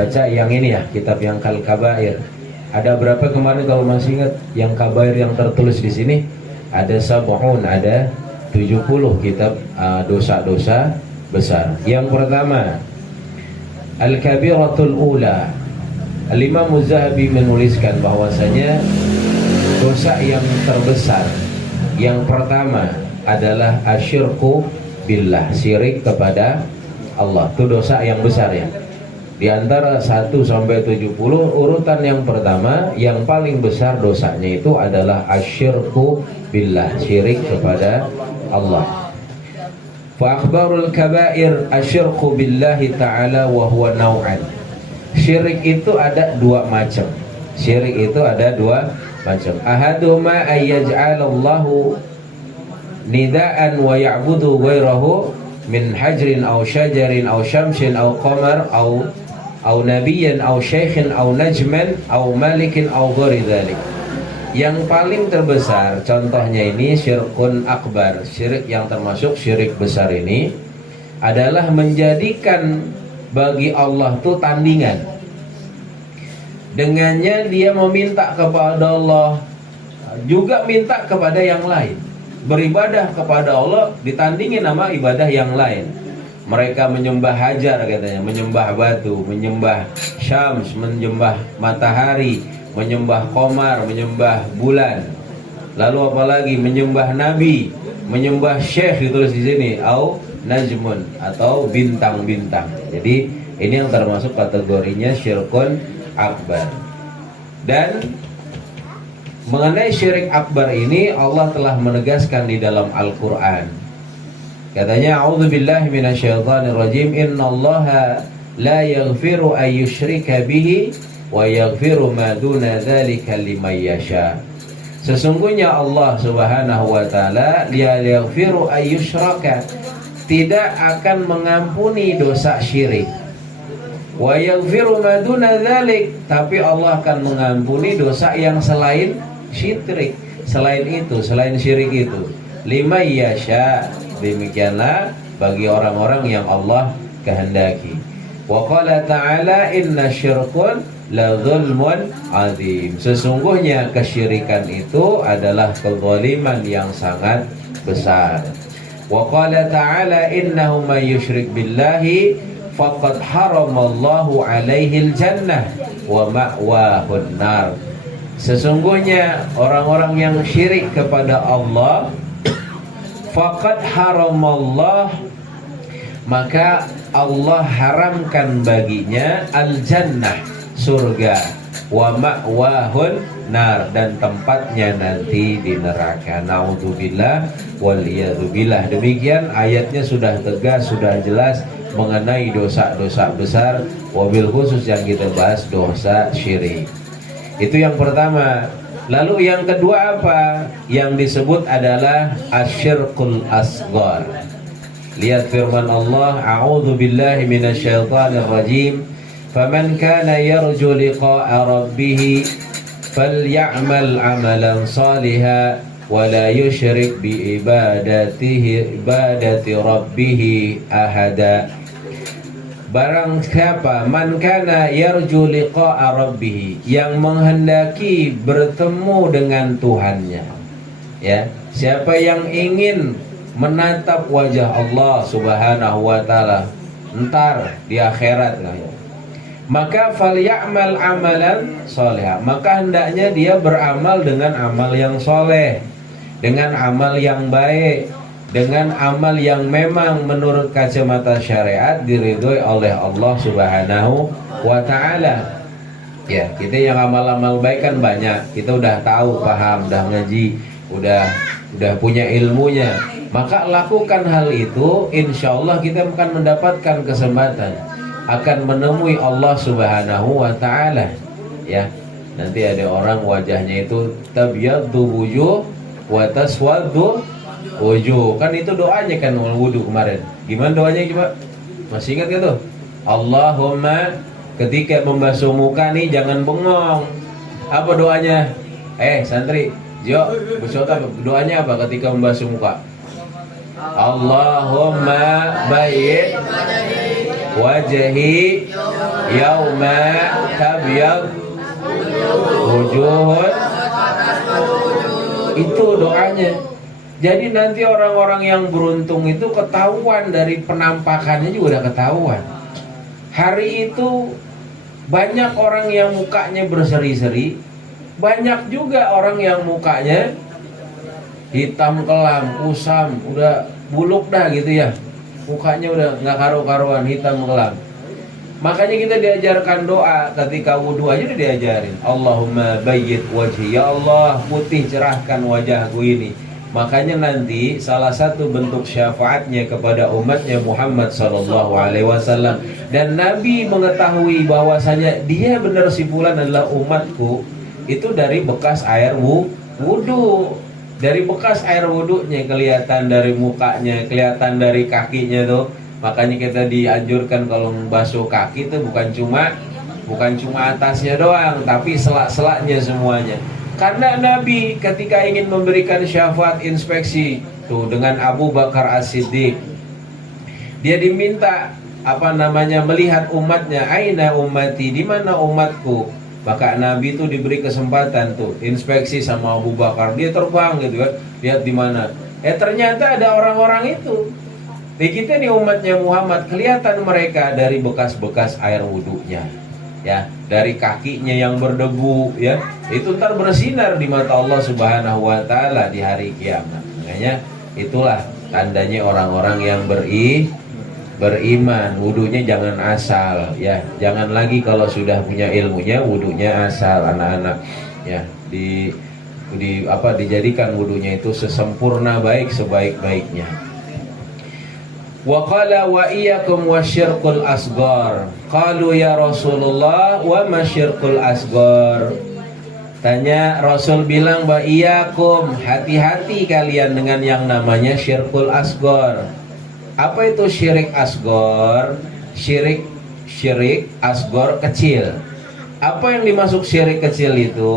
baca yang ini ya, kitab yang Al-Kabair. Ada berapa kemarin kalau masih ingat yang kabair yang tertulis di sini? Ada sab'un, ada 70 kitab dosa-dosa besar. Yang pertama, Al-Kabiratul Ula. Al-Imam Az-Zahabi menuliskan bahwasanya dosa yang terbesar yang pertama adalah asyirku billah, syirik kepada Allah. Itu dosa yang besar ya. Di antara 1 sampai 70, urutan yang pertama yang paling besar dosanya itu adalah asyirku billah, syirik kepada Allah. Fa akhbarul kabair asyirku billahi ta'ala wa huwa naw'an. Syirik itu ada 2 macam. Syirik itu ada 2 macam. Ahaduma ayyaj'alallahu nidaan wa ya'budu ghairahu min hajrin aw syajarin aw syamsin aw qamar aw nabiyyan aw syaikhin aw najman aw malikin aw ghairi dzalik. Yang paling terbesar contohnya ini syirkun akbar. Syirik yang termasuk syirik besar ini adalah menjadikan bagi Allah itu tandingan. Dengannya dia meminta kepada Allah, juga minta kepada yang lain. Beribadah kepada Allah ditandingin sama ibadah yang lain. Mereka menyembah hajar katanya, menyembah batu, menyembah syams, menyembah matahari, menyembah qamar, menyembah bulan. Lalu apalagi menyembah nabi, menyembah syekh ditulis di sini, au najmun atau bintang-bintang. Jadi ini yang termasuk kategorinya syirkun akbar. Dan mengenai syirik akbar ini Allah telah menegaskan di dalam Al-Qur'an. Katanya a'udzubillahi minasyaitonirrajim, innallaha la yaghfiru ay yushrika bihi wa yaghfiru ma duna dzalika liman yasha. Sesungguhnya Allah Subhanahu wa taala la yaghfiru ay yushraka, tidak akan mengampuni dosa syirik. Wa yaghfiru ma duna dzalik, tapi Allah akan mengampuni dosa yang selain syirik, selain itu, selain syirik itu. Liman yasha, demikianlah bagi orang-orang yang Allah kehendaki. Wa qala ta'ala inna syirkun la zulmun azim. Sesungguhnya kesyirikan itu adalah kezaliman yang sangat besar. Wa qala ta'ala innahu may yusyrik billahi faqad haramallahu alaihil jannah wa ma'wahun nar. Sesungguhnya orang-orang yang syirik kepada Allah, faqad haramallah, maka Allah haramkan baginya al-jannah, surga, wa ma'wahun nar, dan tempatnya nanti di neraka. Naudzubillah wal iyadzubillah. Demikian ayatnya sudah tegas, sudah jelas mengenai dosa-dosa besar, wabil khusus yang kita bahas dosa syirik. Itu yang pertama. Lalu yang kedua apa? Yang disebut adalah asyirkul asghar. Lihat firman Allah, a'udzu billahi minasyaitonir rajim. Faman kana yarju liqa'a rabbih falyamal 'amalan shalihan wa la yusyrik bi ibadati rabbih ahada. Barang siapa man kana yarju liqa'a rabbih, yang menghendaki bertemu dengan Tuhannya, ya, siapa yang ingin menatap wajah Allah Subhanahu wa taala entar di akhirat, maka falyamal amalan shalihah, maka hendaknya dia beramal dengan amal yang soleh, dengan amal yang baik, dengan amal yang memang menurut kacamata syariat diridhoi oleh Allah Subhanahu wa taala. Ya, kita yang amal-amal baik kan banyak. Kita udah tahu, paham, udah ngaji, udah punya ilmunya. Maka lakukan hal itu, insya Allah kita akan mendapatkan kesempatan, akan menemui Allah Subhanahu wa taala. Ya, nanti ada orang wajahnya itu tabyaddu wujuh wa taswaddu wujuh. Kan itu doanya kan wudu kemarin. Gimana doanya coba? Masih ingat gak tuh? Allahumma, ketika membasuh muka nih jangan bengong. Apa doanya? Santri, Jo, doanya apa ketika membasuh muka? Allahumma bayyid wajhi yauma tabyad wujuhun. Itu doanya. Jadi nanti orang-orang yang beruntung itu ketahuan dari penampakannya juga udah ketahuan. Hari itu banyak orang yang mukanya berseri-seri, banyak juga orang yang mukanya hitam kelam, kusam, udah buluk dah gitu ya. Mukanya udah nggak karu-karuan, hitam kelam. Makanya kita diajarkan doa ketika wudhu aja udah diajarin. Allahumma bayyid wajhi, ya Allah putih cerahkan wajahku ini. Makanya nanti salah satu bentuk syafaatnya kepada umatnya Muhammad SAW, dan Nabi mengetahui bahwasanya dia benar si fulan adalah umatku itu dari bekas air wudhu. Dari bekas air wudhunya kelihatan, dari mukanya kelihatan, dari kakinya tuh. Makanya kita dianjurkan kalau membasuh kaki itu bukan cuma atasnya doang, tapi selak-selaknya semuanya. Karena Nabi ketika ingin memberikan syafaat inspeksi tuh dengan Abu Bakar As-Siddiq, dia diminta melihat umatnya, aina ummati, di mana umatku. Maka Nabi itu diberi kesempatan tuh inspeksi sama Abu Bakar, dia terbang gitu kan, lihat di mana. Ternyata ada orang-orang itu. Di kita nih umatnya Muhammad, kelihatan mereka dari bekas-bekas air wudhunya, ya, dari kakinya yang berdebu, ya, itu ntar bersinar di mata Allah Subhanahu wa Ta'ala di hari kiamat. Makanya itulah tandanya orang-orang yang beriman. Wudhunya jangan asal, ya, jangan lagi kalau sudah punya ilmunya wudhunya asal, anak-anak, ya, dijadikan wudhunya itu sesempurna baik sebaik-baiknya. Wa qala wa iyyakum wasyirkul asghar. Qalu ya Rasulullah wa masyirkul asghar. Tanya, Rasul bilang wa iyyakum, hati-hati kalian dengan yang namanya syirkul asghar. Apa itu syirik asghar? Syirik asghar kecil. Apa yang dimaksud syirik kecil itu?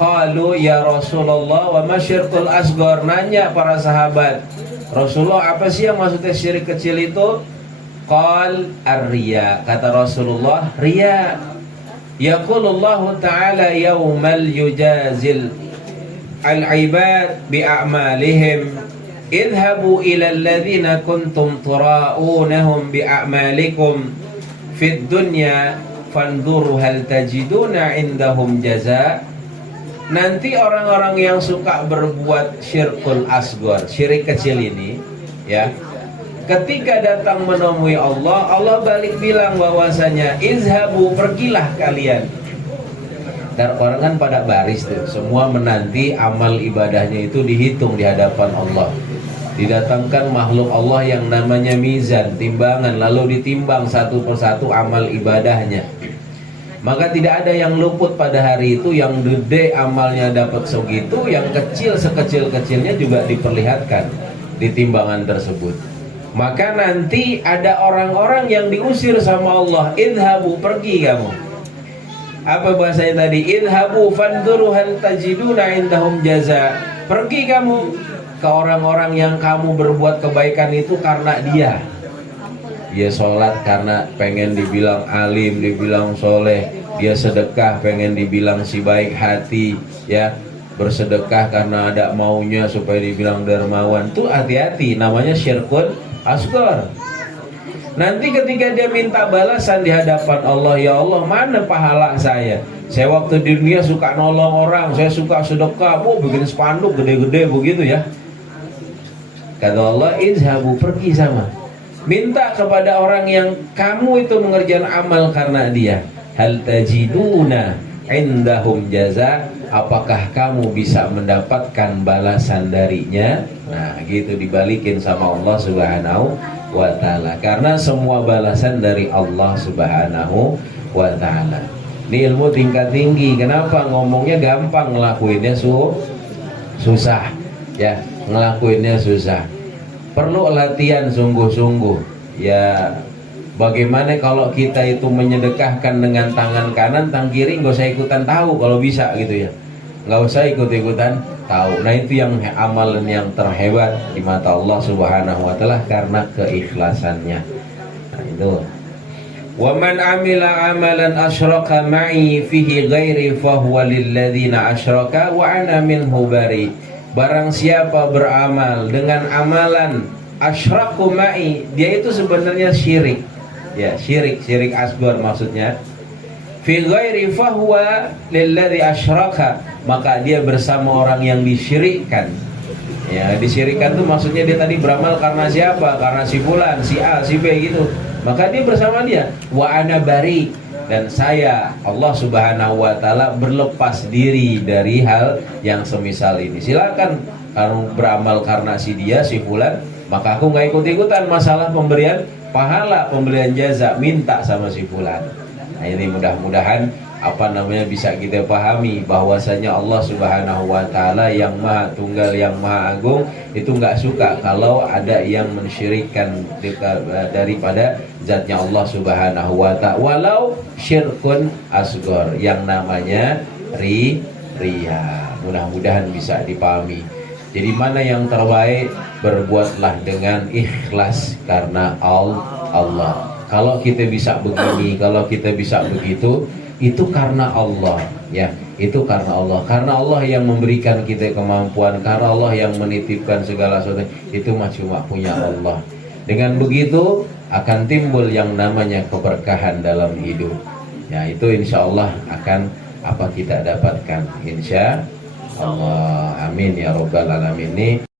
Qalu ya Rasulullah wa masyirkul asghar. Nanya para sahabat, Rasulullah, apa sih yang maksudnya syirik kecil itu? Qal ar-riya. Kata Rasulullah, riya. Yaqulullahu ta'ala yawmal yujazil al-ibad bi'a'malihim idhabu ila alladhina kuntum tura'unahum bi'a'malikum fid dunya fanzuru hal tajiduna indahum jaza. Nanti orang-orang yang suka berbuat syirkul asghar, syirik kecil ini, ya, ketika datang menemui Allah, Allah balik bilang bahwasanya izhabu, pergilah kalian. Dan orang kan pada baris tuh, semua menanti amal ibadahnya itu dihitung di hadapan Allah. Didatangkan makhluk Allah yang namanya mizan, timbangan, lalu ditimbang satu persatu amal ibadahnya. Maka tidak ada yang luput pada hari itu. Yang gede amalnya dapat segitu, yang kecil sekecil-kecilnya juga diperlihatkan di timbangan tersebut. Maka nanti ada orang-orang yang diusir sama Allah, idhabu, pergi kamu. Apa bahasanya tadi? Idhabu fanzuru hal tajiduna indahum jaza. Pergi kamu ke orang-orang yang kamu berbuat kebaikan itu karena dia. Dia sholat karena pengen dibilang alim, dibilang soleh. Dia sedekah pengen dibilang si baik hati, ya. Bersedekah karena ada maunya supaya dibilang dermawan. Tuh hati-hati, namanya syirkul asghar. Nanti ketika dia minta balasan di hadapan Allah, ya Allah, mana pahala saya? Saya waktu di dunia suka nolong orang, saya suka sedekah, bikin spanduk gede-gede begitu ya. Kata Allah, izhabu, pergi sama. Minta kepada orang yang kamu itu mengerjakan amal karena dia. Hal tajiduna indahum jaza. Apakah kamu bisa mendapatkan balasan darinya? Nah, gitu dibalikin sama Allah Subhanahu wa Ta'ala. Karena semua balasan dari Allah Subhanahu wa Ta'ala. Ini ilmu tingkat tinggi. Kenapa? Ngomongnya gampang, ngelakuinnya susah. Ya, ngelakuinnya susah. Perlu latihan sungguh-sungguh. Ya, bagaimana kalau kita itu menyedekahkan dengan tangan kanan, tangan kiri nggak usah ikutan tahu kalau bisa gitu ya. Nggak usah ikut-ikutan tahu. Nah, itu yang amalan yang terhebat di mata Allah Subhanahu wa Ta'ala karena keikhlasannya. Nah, itu. Wa man amila amalan asyraka ma'i fihi ghairi fahuwa lilladzina asyraka wa ana minhu bari. Barang siapa beramal dengan amalan asyraku ma'i, dia itu sebenarnya syirik. Ya, syirik asghar maksudnya. Fi ghairi fahuwa lilladzi asyraka, maka dia bersama orang yang disyirikkan. Ya, disyirikkan itu maksudnya dia tadi beramal karena siapa? Karena si fulan, si A, si B gitu. Maka dia bersama dia. Wa ana bari, dan saya Allah Subhanahu wa taala berlepas diri dari hal yang semisal ini. Silakan kamu beramal karena si dia, si fulan, maka aku nggak ikut-ikutan masalah pemberian pahala, pemberian jaza, minta sama si fulan. Nah, ini mudah-mudahan bisa kita pahami bahwasanya Allah Subhanahu wa taala yang Maha Tunggal, yang Maha Agung itu nggak suka kalau ada yang mensyirikkan daripada zatnya Allah Subhanahu wa taala, walau syirkun asghar, yang namanya riya. Mudah-mudahan bisa dipahami. Jadi mana yang terbaik? Berbuatlah dengan ikhlas karena Allah. Kalau kita bisa begini, kalau kita bisa begitu, itu karena Allah, ya. Itu karena Allah. Karena Allah yang memberikan kita kemampuan, karena Allah yang menitipkan segala sesuatu. Itu cuma punya Allah. Dengan begitu akan timbul yang namanya keberkahan dalam hidup. Ya, itu insya Allah akan kita dapatkan. Insya Allah. Amin ya rabbal alamin.